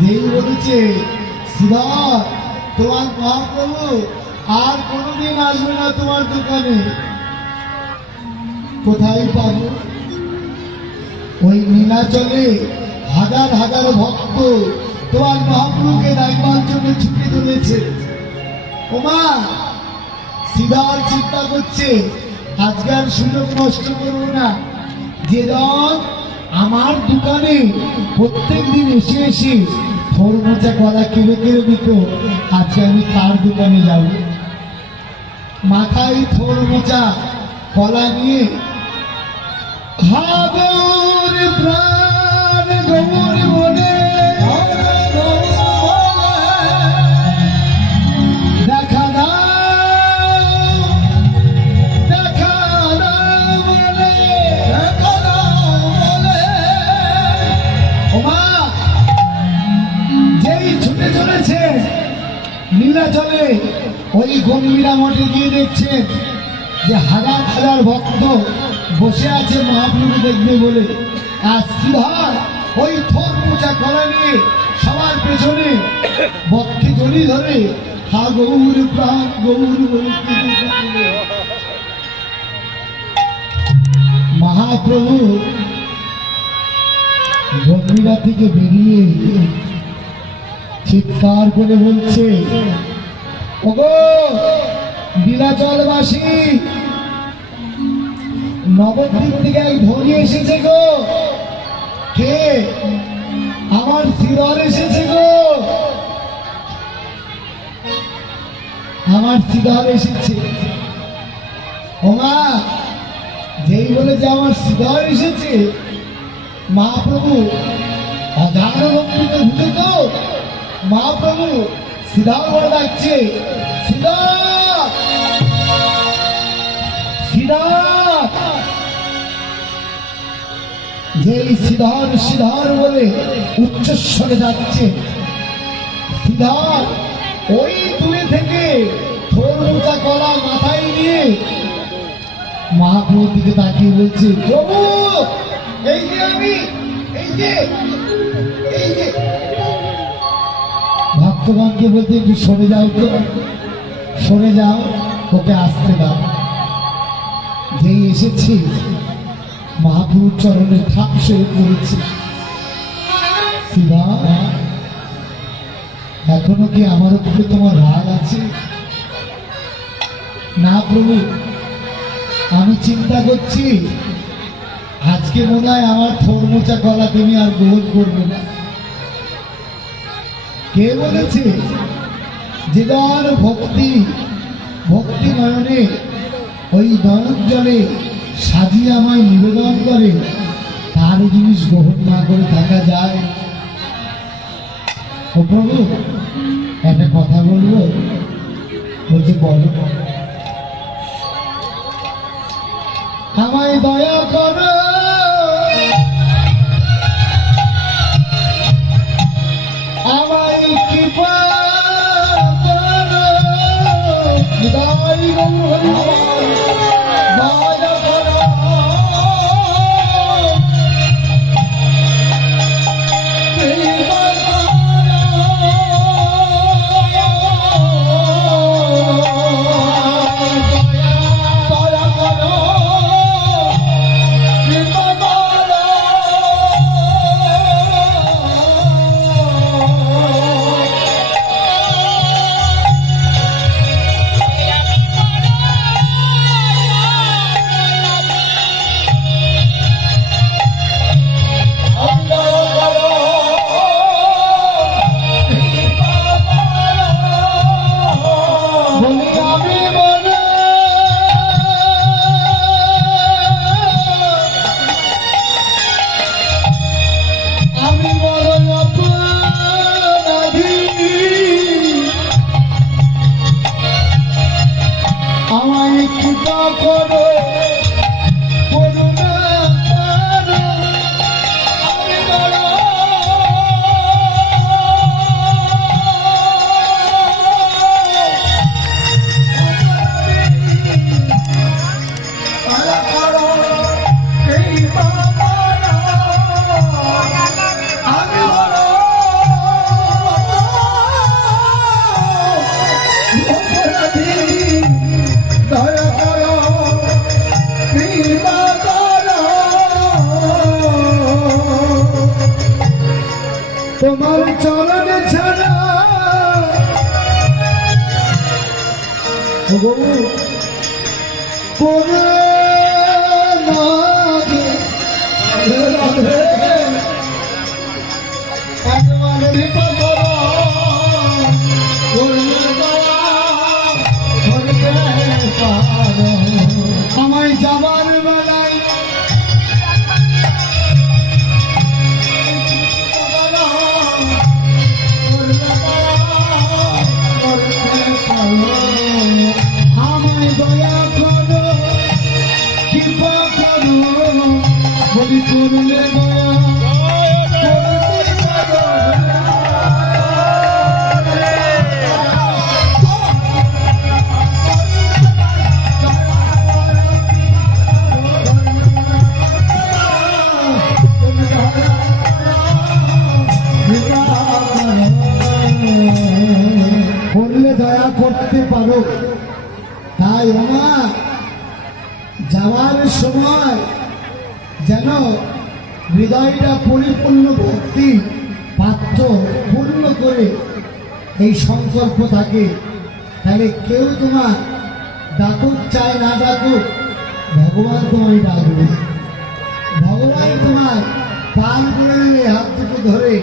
যেই বলেছে শ্রীধর তোমার মহাপ্রভু আর কোনোদিন আসবে না তোমার দোকানে, কোথায় পাবো? ওই নীলাচলে হাজার হাজার ভক্ত তোমার মহাপ্রভুকে দেখবার জন্য ছুটে চলেছে। ওমা শ্রীধর চিন্তা করছে আজকের সুযোগ নষ্ট করবো না, যে আমার দোকানে প্রত্যেক দিন এসে এসে থোর মোচা কলা কেড়ে কেড়ে দিত, আজকে আমি তার দোকানে যাব। মাথায় থোর মোচা কলা নিয়ে হাগর প্রাণ গৌর বলে দেখা দাও দেখা দাও বলে দেখা দাও বলে। ওমা যেই ছুটে চলেছে নীলাচলে ওই গম্ভীরা মঠে গিয়ে দেখছে যে হাজার হাজার ভক্ত বসে আছে মহাপ্রভু দেখবে বলে। আর শ্রীধর ওই থোর মোচা কলা নিয়ে সবার পেছনে বক্ষে জড়ি ধরে হা গৌর প্রাণ গৌর বলে মহাপ্রভু গম্ভীরা থেকে বেরিয়ে চিৎকার করে বলছে, ওগো নীলাচলবাসী, নবদ্বীপ থেকে এক ধনী এসেছে গো। কে? আমার শ্রীধর এসেছে গো, আমার শ্রীধর এসেছে। ওমা যেই বলে যে আমার শ্রীধর এসেছে, মহাপ্রভু অজানলম্বিত ভূতে তো মহাপ্রভু শ্রীধর বলে ডাকছে, শ্রীধর শ্রীধর। যেই শ্রীধর শ্রীধর বলে উচ্চস্বরে যাচ্ছে, শ্রীধর ওই দূরে থেকে থোর মোচা কলা মাথায় নিয়ে মহাপ্রভুর দিকে তাকিয়ে বলছে, প্রভু এই যে আমি, এই যে এই যে। ভক্তগণকে বলতে একটু সরে যাও তো, সরে যাও, ওকে আসতে দাও। যেই এসেছে মহাপ্রভুর চরণে ঠাপস হয়ে পড়েছে। শ্রীধর এখনো কি আমার উপরে তোমার রাগ আছে? না প্রভু, আমি চিন্তা করছি আজকে মনে হয় আমার থোর মোচা কলা তুমি আর গ্রহণ করবে না। কে বলেছে? যে যার ভক্তি ভক্তি নয়নে ওই নয়ন জলে সাজিয়ে আমায় নিবেদন করে, তার জিনিস গ্রহণ না করে থাকা যায়? ও প্রভু একটা কথা বলবো? বলছে বলো। আমায় দয়া করো, আমায় কৃপা করো, হৃদয় গৌর দয়া করো। চরণ ছাড়া করে লাগে আমায় যাবার বেলায় আমায় দয়া করো কৃপা করো বলি করলে দয়া করলে দয়া করতে পারো। তাই ওমা যাওয়ার সময় যেন হৃদয়টা পরিপূর্ণ ভক্তি পাত্র পূর্ণ করে এই সংকল্প থাকে। তাহলে কেউ তোমার ডাকুক চায় না ডাকুক, ভগবান তোমায় ডাকবে। ভগবান তোমার পান করে দিলে হাত দুটো ধরে,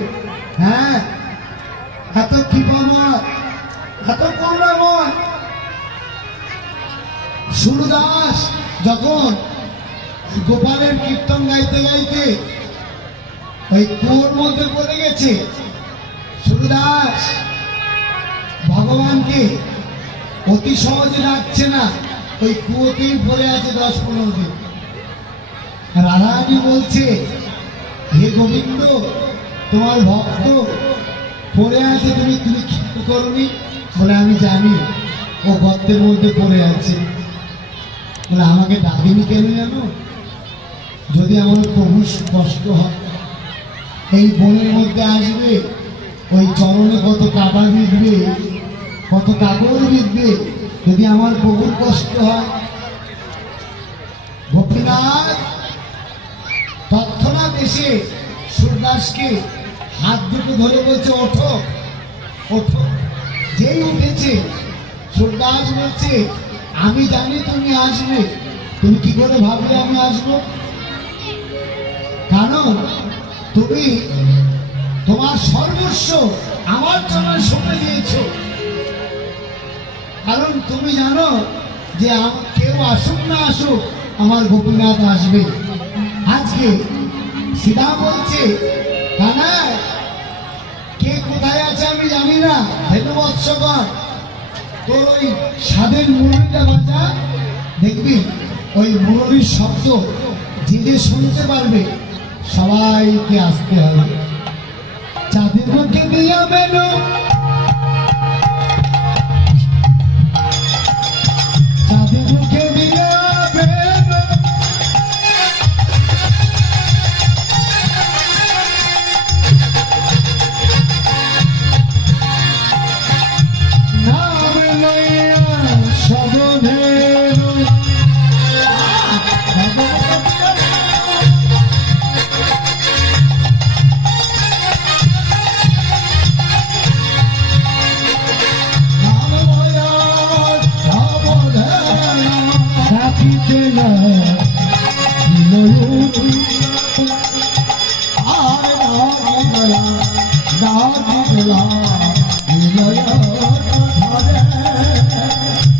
হ্যাঁ এত কৃপাময় এত করুণাময়। সুরদাস যখন গোপালের কীর্তন গাইতে গাইতে ওই কুয়োর মধ্যে পড়ে গেছে, সুরদাস ভগবানকে অতি সহজে রাখছে না, ওই কুয়োতেই পড়ে আছে 10-15 দিন। রাধারানী বলছে, হে গোবিন্দ তোমার ভক্ত পড়ে আছে, তুমি তুমি খেয়াল করনি? বলে আমি জানি ও গর্তের মধ্যে পড়ে আছে। বলে আমাকে ডাকেনি কেন জানো? যদি আমার প্রভু কষ্ট হয়, এই বনের মধ্যে আসবে, ওই চরণে কত কাটা বিঁধবে, কত কাপড় বিঁধবে, যদি আমার প্রভুর কষ্ট হয়। গোপীনাথ তৎক্ষণাৎ এসে সুরদাসকে হাত দুটো ধরে বলছে, ওঠো ওঠো। যেই উঠেছে সুরদাস বলছে, আমি জানি তুমি আসবে, তুমি কি করে ভাবলে আমি আসবো? কারণ তুমি তোমার সর্বস্ব আমার জন্য সঁপে দিয়েছ। কারণ তুমি জানো যে কেউ আসুক না আসুক আমার গোপীনাথ আসবে। আজকে সীতা বলছে, কানাই কে কোথায় আছে আমি জানি না, ধেনুবৎসগণ তোর ওই স্বাদের মুরলিটা বাজা, দেখবি ওই মুরলির শব্দ যে যে শুনতে পারবে সবাইকে আসতে হবে। চাঁদের মুখে দিয়া বেরো, চাঁদের মুখে দিয়া বেরো, নাম লইয়া সবধেরু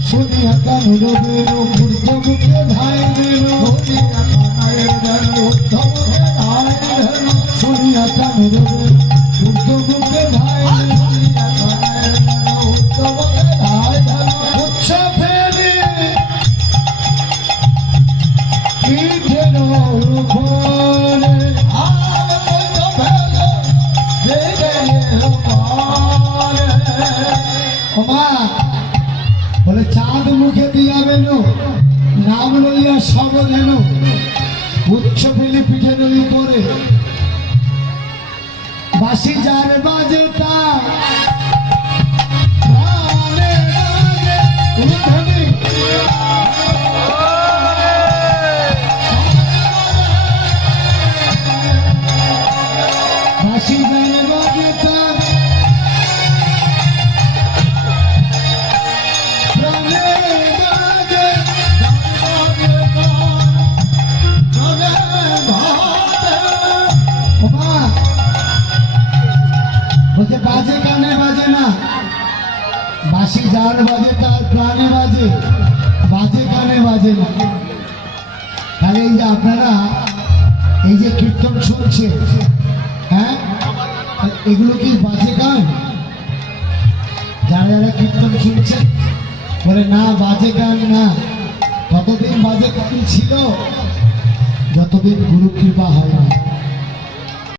শুনিয়া কান রবেরো মুখে ধাই বেরো, শুনিয়া কানের বেরো মুখে ধাই বেরো, শুনিয়া কান রবেরো মুখে ধাই বেরো, শুনিয়া কানের বেরো মুখে ধাই বেরো, উচ্চ ফেলে পিঠের উপরে আর কত ফেলে বেড়ে ওপারে। ওমা বলে চাঁদ মুখে দিয়া বেনো, নাম লইয়া সব যেন উচ্চ ফেলে পিঠের উপরে। বাসি যার বাজে তা প্রাণে বাজে উঠবে, বাসি যার বাজে তা বাজে কানে বাজে না, বাঁশি যার বাজে তার প্রাণে বাজে, বাজে কানে বাজে না। তাহলে এই যে আপনারা এই যে কীর্তন শুনছেন, হ্যাঁ, এগুলো কি বাজে গান? যারা যারা কীর্তন শুনছেন বলে না বাজে গান না, ততদিন বাজে গান ছিল যতদিন গুরু কৃপা হয় না।